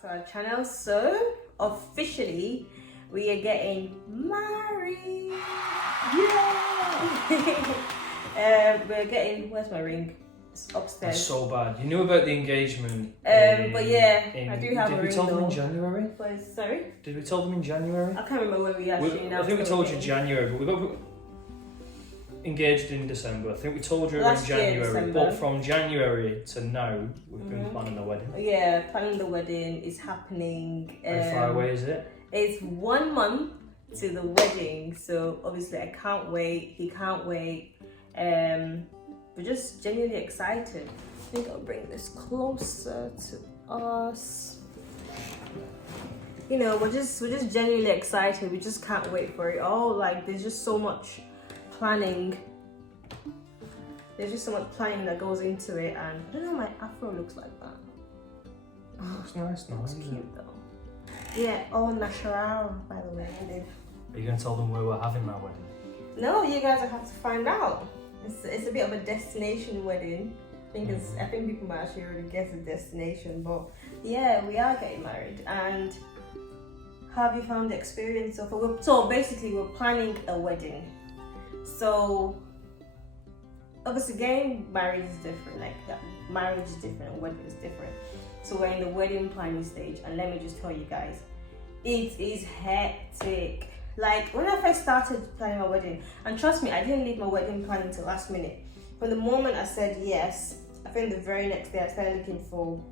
back to our channel. So officially we are getting married. Yeah. We're getting, where's my ring? It's upstairs. That's so bad. You knew about the engagement. But yeah, I do have a ring. Did we tell them though. in January? Sorry? Did we tell them in January? I can't remember when we actually I think we told you January, but we got engaged in December. I think we told you in January, but from January to now, we've been planning the wedding. Yeah, planning the wedding is happening. How far away is it? It's 1 month to the wedding, so obviously I can't wait. He can't wait. We're just genuinely excited. I think I'll bring this closer to us. You know, we're just genuinely excited. We just can't wait for it all. Like, there's just so much planning. There's just so much planning that goes into it, and I don't know, my afro looks like that. Looks nice, It's cute though. Yeah, all natural, by the way. Are you going to tell them where we're having that wedding? No, you guys will have to find out. It's a bit of a destination wedding. I think people might actually already guess the destination, but yeah, we are getting married. And how have you found the experience so far? So basically, we're planning a wedding. So obviously, getting married is different. Like marriage is different, and wedding is different. So we're in the wedding planning stage, and let me just tell you guys, it is hectic. Like, when I first started planning my wedding, and trust me, I didn't leave my wedding planning till last minute. From the moment I said yes, I think the very next day I started looking for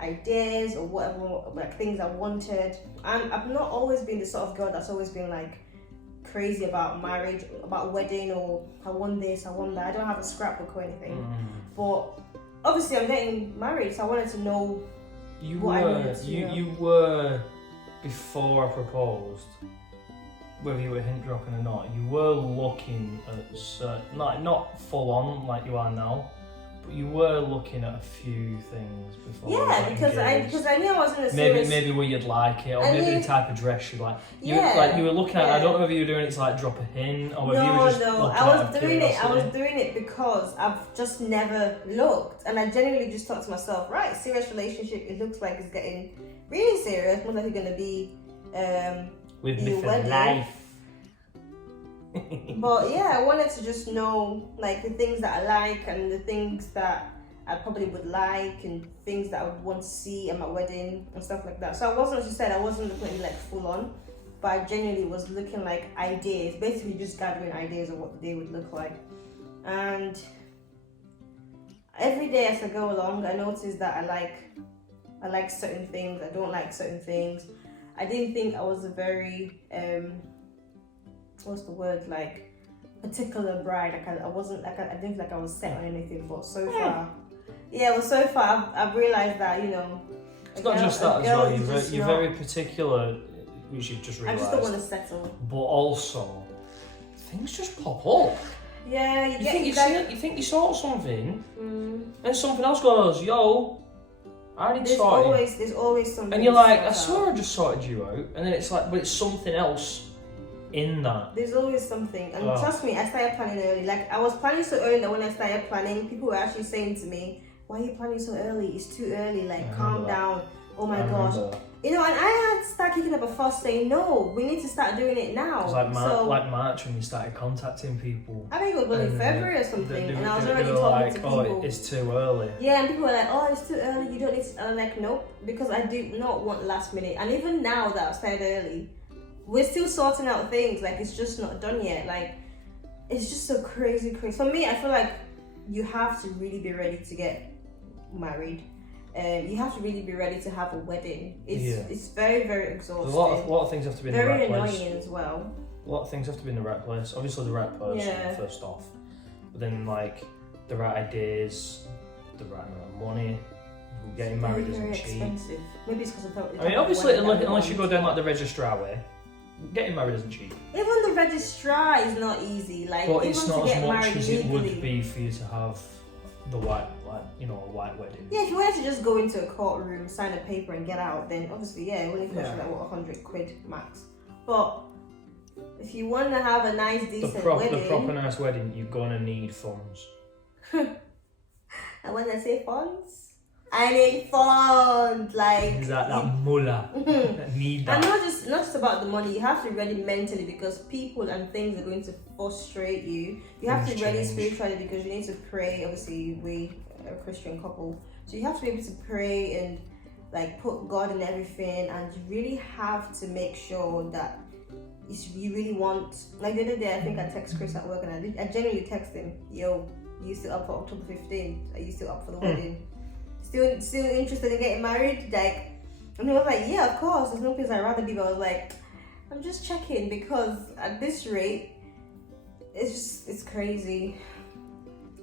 ideas or whatever, like things I wanted. And I've not always been the sort of girl that's always been like crazy about marriage, about wedding, or I want this, I want that. I don't have a scrapbook or anything. But obviously I'm getting married, so I wanted to know you were, before I proposed, whether you were hint dropping or not, you were looking at certain, like not full on like you are now, but you were looking at a few things before. Yeah, because I knew I wasn't a serious. Maybe where you'd like it, or maybe the type of dress you like. You were looking at. Yeah. I don't know if you were doing it to like drop a hint, or whether you were just looking I was doing it because I've just never looked, and I genuinely just thought to myself, right, serious relationship. It looks like it's getting really serious. Most likely going to be with me for life. But yeah, I wanted to just know like the things that I like and the things that I probably would like and things that I would want to see at my wedding and stuff like that. So I wasn't, as you said, I wasn't looking like full on, but I genuinely was looking like ideas, basically just gathering ideas of what the day would look like. And every day as I go along, I noticed that I like certain things, I don't like certain things. I didn't think I was a very what's the word, like particular bride. Like I wasn't like I didn't feel like I was set on anything, but so far I've realized that, you know, it's not just that as well, you're very particular, which you've just realised. I just don't want to settle. But also things just pop up. Yeah, you think you sort something and something else goes, yo, I need sorting. There's always something. And you're like, I swear I just sorted you out, and then it's like, but it's something else in that. There's always something, and trust me, I started planning early. Like, I was planning so early that when I started planning, people were actually saying to me, why are you planning so early? It's too early, like calm down. Oh my gosh. You know, and I had to start kicking up a fuss saying, no, we need to start doing it now. It was like March when you started contacting people. I think it was in February or something, and I was already talking to people. Oh, it's too early. Yeah, and people were like, oh, it's too early, you don't need to. And I'm like, nope, because I do not want last minute. And even now that I've started early, we're still sorting out things, like it's just not done yet. Like, it's just so crazy. For me, I feel like you have to really be ready to get married. You have to really be ready to have a wedding. It's very, very exhausting. A lot of things have to be in the right place. Very annoying as well. A lot of things have to be in the right place. Obviously the right person first off, but then like the right ideas, the right amount of money. Getting married isn't cheap. Expensive. Maybe it's because I mean, obviously, unless you go down like the registrar way, getting married isn't cheap. Even the registrar is not easy. Like, but it's not as much as it legally would be for you to have the white, like, you know, a white wedding. Yeah, if you wanted to just go into a courtroom, sign a paper, and get out, then obviously, it only costs you like what, £100 max. But if you want to have a nice, decent wedding, the proper nice wedding, you're gonna need funds. And when I say funds, I need funds. Like that mullah. Need that. And not just about the money. You have to be ready mentally because people and things are going to frustrate you. You have to be ready spiritually because you need to pray. Obviously, we are a Christian couple, so you have to be able to pray and like put God in everything, and you really have to make sure that you really want. Like the other day, I think I text Kris at work, and I genuinely text him, "Yo, are you still up for October 15th? Are you still up for the wedding? Still interested in getting married?" Like, and he was like, "Yeah, of course. There's no place I'd rather be." But I was like, "I'm just checking because at this rate, it's crazy."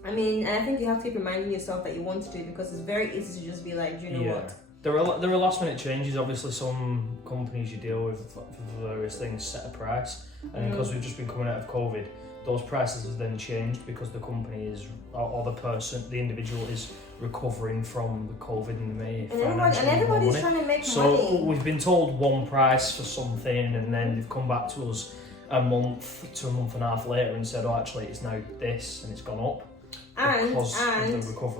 I mean, and I think you have to keep reminding yourself that you want to do it because it's very easy to just be like, "Do you know what?" There are last minute changes. Obviously, some companies you deal with for various things set a price, and because we've just been coming out of COVID, those prices have then changed because the company is, or the individual is recovering from the COVID and everybody's trying to make money. So we've been told one price for something, and then they've come back to us a month to a month and a half later and said, "Oh, actually, it's now this, and it's gone up." And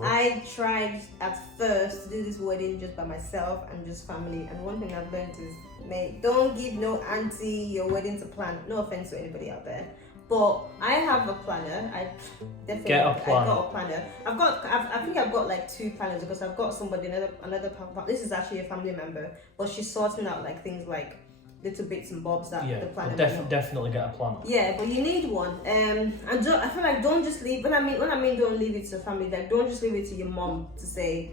I tried at first to do this wedding just by myself and just family. And one thing I've learned is, mate, don't give no auntie your wedding to plan. No offense to anybody out there, but I have a planner. I definitely got a planner. I think I've got like 2 planners because I've got somebody another. This is actually a family member, but she's sorting out like things like little bits and bobs that the planner. Definitely get a planner. Yeah, but you need one. And I feel like don't just leave. When I mean don't leave it to family. Like don't just leave it to your mom to say,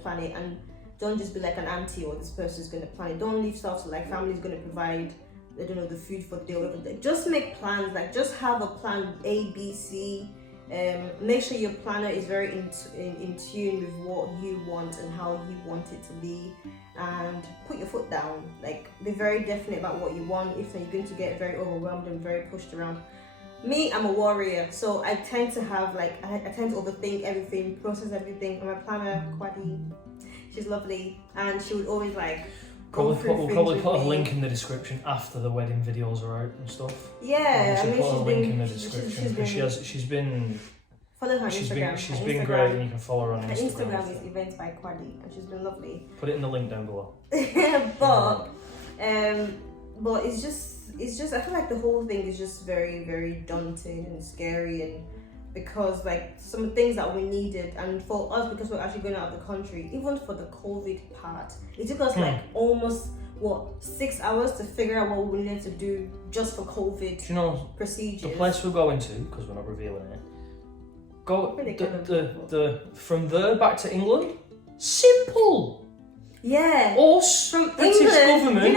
plan it, and don't just be like an auntie or this person's gonna plan it. Don't leave stuff to like family's gonna provide. I don't know, the food for the day or whatever. Just make plans. Like just have a plan A, B, C. Make sure your planner is very in tune with what you want and how you want it to be, and put your foot down. Like be very definite about what you want. If not, you're going to get very overwhelmed and very pushed around. Me, I'm a warrior, so I tend to have I tend to overthink everything, process everything. And my planner, Kwadi, she's lovely, and she would always like. We'll probably put a link in the description after the wedding videos are out and stuff. Yeah, I mean, put a link in the description because she's been. Follow her on Instagram. She's been great, and you can follow her on Instagram. Her Instagram is Events by Kwadi, and she's been lovely. Put it in the link down below. But it's just I feel like the whole thing is just very, very daunting and scary, and because like some things that we needed, and for us because we're actually going out of the country, even for the COVID part, it took us like almost 6 hours to figure out what we needed to do just for COVID. Do you know procedures? The place we're going to, because we're not revealing it. From there back to England, simple. Yeah. Us from British England, government.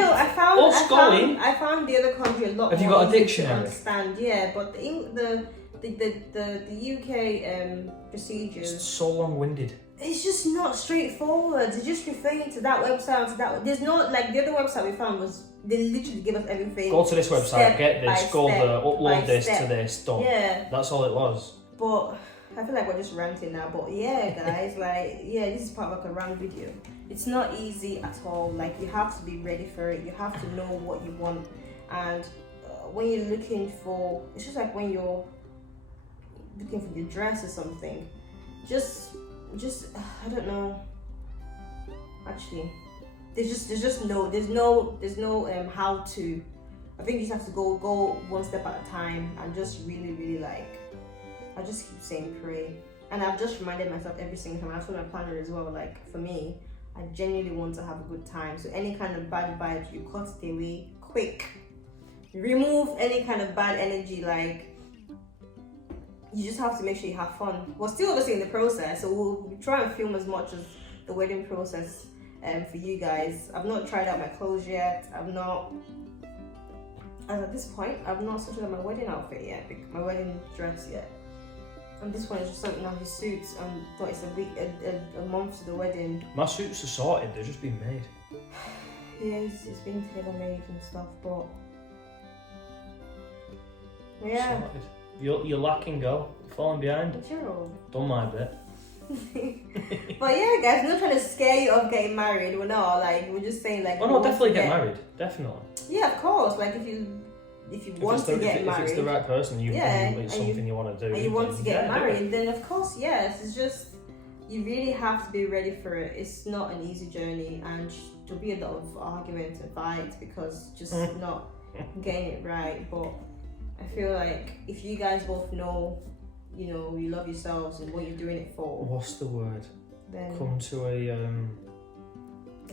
I found the other country a lot. Have more you got a easy dictionary? To understand, yeah, but the UK procedures. It's so long-winded. It's just not straightforward. It's just referring to that website, to that. There's not like the other website we found was they literally give us everything. Go to this website, get this, go there, upload this to this, done. Yeah. That's all it was. But I feel like we're just ranting now. But yeah, guys, this is part of like a rant video. It's not easy at all. Like you have to be ready for it. You have to know what you want, and when you're looking for, it's just like when you're looking for your dress or something. Just I don't know. Actually, there's no how to. I think you just have to go one step at a time and just really I just keep saying pray. And I've just reminded myself every single time. I've told my planner as well. Like for me, I genuinely want to have a good time. So any kind of bad vibes, you cut it away quick. Remove any kind of bad energy. Like you just have to make sure you have fun. We're still obviously in the process, so we'll try and film as much as the wedding process for you guys. I've not tried out my clothes yet. At this point, I've not sorted out my wedding outfit yet, my wedding dress yet. And this one is just something out his suits, but it's a month to the wedding. My suits are sorted, they're just being made. Yeah, it's being tailor made and stuff, but yeah. Sorted. You're lacking, girl. You're falling behind. But you're old. Done my bit. But yeah, guys, we're not trying to scare you off getting married. We're not. Like, we're just saying, like. Oh no, definitely get married. Definitely. Yeah, of course. Like, if you want to get married, if it's the right person, it's something you want to do, and you want to get married, then of course, yes. It's just you really have to be ready for it. It's not an easy journey, and there'll be a lot of arguments and fights because just not getting it right. But I feel like if you guys both know, you know, you love yourselves and what you're doing it for. What's the word? Then Come to a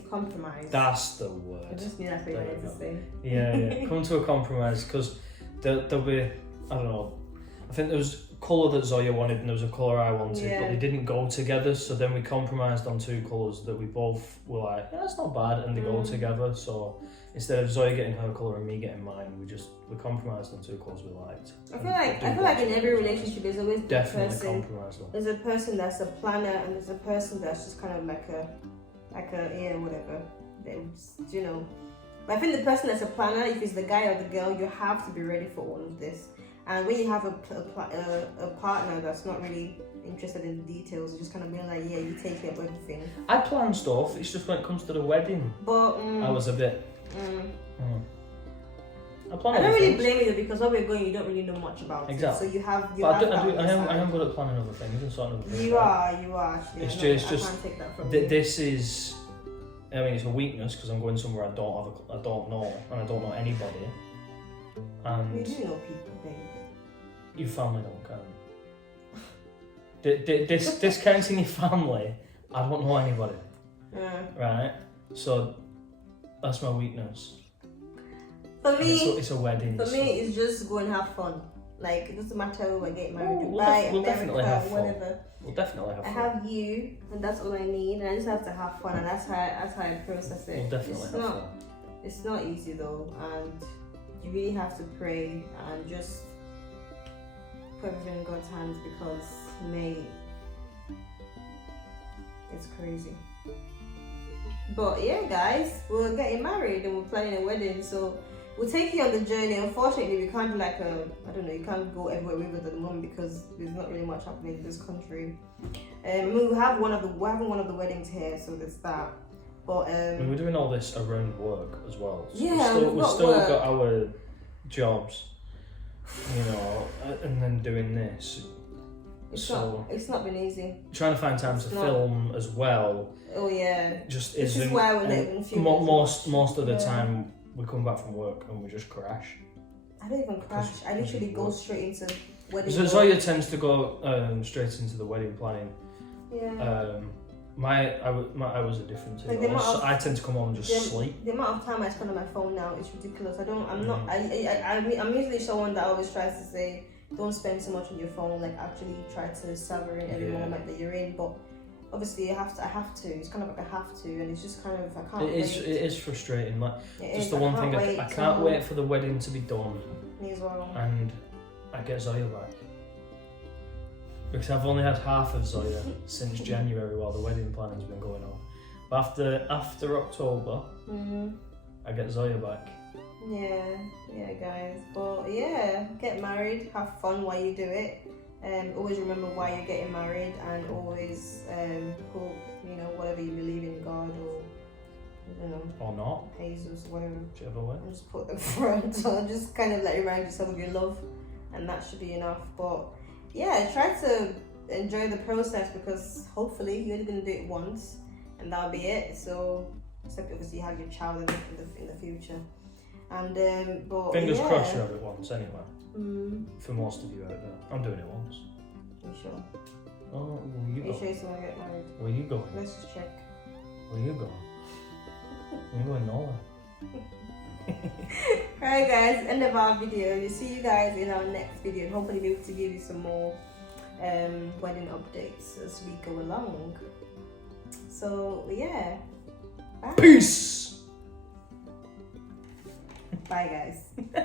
compromise. That's the word. I just knew that's what you wanted to say. Yeah. Come to a compromise, because there'll be, I don't know. I think there was colour that Zoya wanted and there was a colour I wanted, but they didn't go together. So then we compromised on 2 colours that we both were like, yeah, that's not bad, and they go together. So instead of Zoya getting her colour and me getting mine, we compromised on 2 colours we liked. I feel like in every relationship there's always definitely compromise though. There's a person that's a planner and there's a person that's just kind of like a yeah, whatever. You know. But I think the person that's a planner, if it's the guy or the girl, you have to be ready for all of this. And when you have a partner that's not really interested in the details, you just kind of being like, yeah, you take care of everything. I plan stuff. It's just when it comes to the wedding, but I was a bit. I don't really blame you because where we're going, you don't really know much about it. So you have. I am good at planning other things and sorting other things. You are actually. It's I just. can't take that from you. This is. I mean, it's a weakness because I'm going somewhere I don't know, and I don't know anybody. And you do know people, babe. Your family don't count. This counts in your family. I don't know anybody. Right. So that's my weakness. For me, it's a wedding. For me, it's just go and have fun. Like, it doesn't matter who I get married, Dubai, America, definitely have fun. whatever. We'll definitely have fun. I have you, and that's all I need. And I just have to have fun, and that's how I process it. We'll definitely have fun. It's not easy though, and you really have to pray and just put everything in God's hands because, mate, it's crazy. But yeah, guys, we're getting married and we're planning a wedding, so we'll take you on the journey. Unfortunately, we can't do like you can't go everywhere with us at the moment because there's not really much happening in this country. I mean, we're having one of the weddings here, so there's that. But we're doing all this around work as well. So yeah, we've still got our jobs, you know, and then doing this. It's not been easy. Trying to find time to film as well. Oh yeah. Just this isn't. Is why we're not even filming. Most of the time we come back from work and we just crash. I don't even crash. I literally go straight into wedding. So Zoya tends to go straight into the wedding planning. Yeah. I was a different thing. I tend to come home and just sleep. The amount of time I spend on my phone now is ridiculous. I'm usually someone that always tries to say, don't spend so much on your phone. Like, actually try to savor in every moment that you're in. But obviously, I have to. It's kind of like I have to, and it's just kind of I can't. It is frustrating. Like, just the one thing I can't wait for the wedding to be done. Me as well. And I get Zoya back. Because I've only had half of Zoya since January while the wedding planning's been going on. But after October, I get Zoya back. Yeah, guys. But yeah, get married, have fun while you do it. Always remember why you're getting married, and always put, you know, whatever you believe in, God or I don't know, or not, Jesus, whatever. Whichever way. And just put them front. So just kind of like remind yourself of your love, and that should be enough. But yeah, try to enjoy the process because hopefully you're only gonna do it once, and that'll be it. So, except obviously you have your child in the future. And but fingers crossed you have it once anyway. For most of you out there, I'm doing it once. Are you sure? Oh, where you going? Are you sure someone get married? Where you going? Let's just check. Where you going? You're going nowhere. Alright guys, end of our video. We'll see you guys in our next video and hopefully be able to give you some more wedding updates as we go along. So yeah. Bye. Peace. Bye guys.